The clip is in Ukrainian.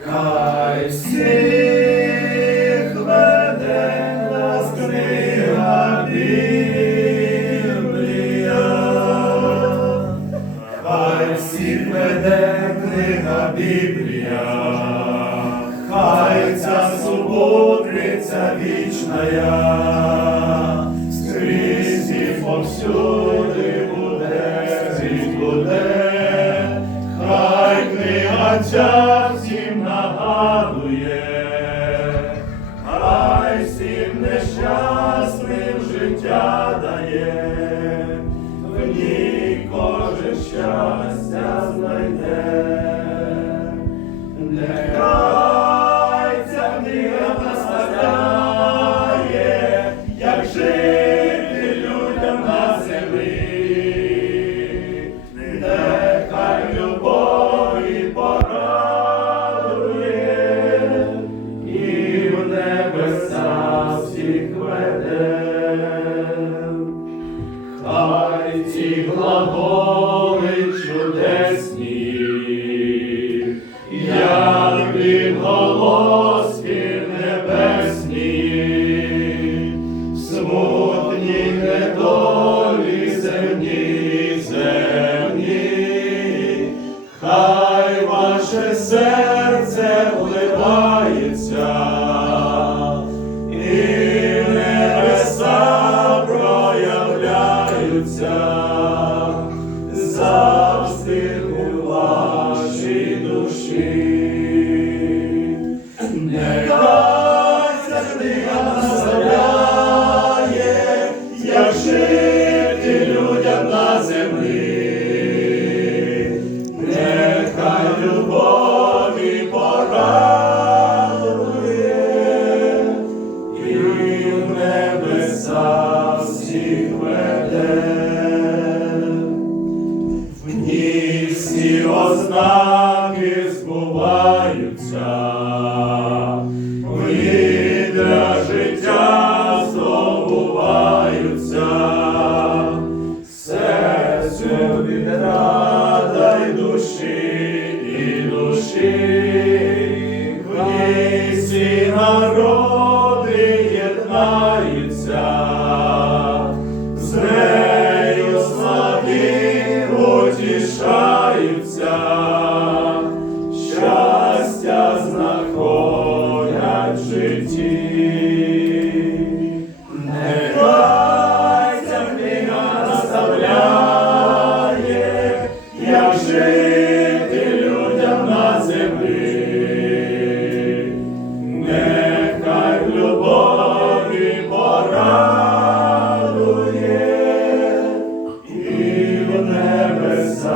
Хай всіх веде нас книга Біблія. Хай всіх веде книга Біблія. Хай ця суботриця вічна. Скрізь і повсюди буде. Хай книга нагадує, хай всім нещасним життя дає, в ній кожен щастя знайде. Хай ці глаголи чудесні, як відголоски небесні, смутні недолі земні, земні, хай ваше серце 나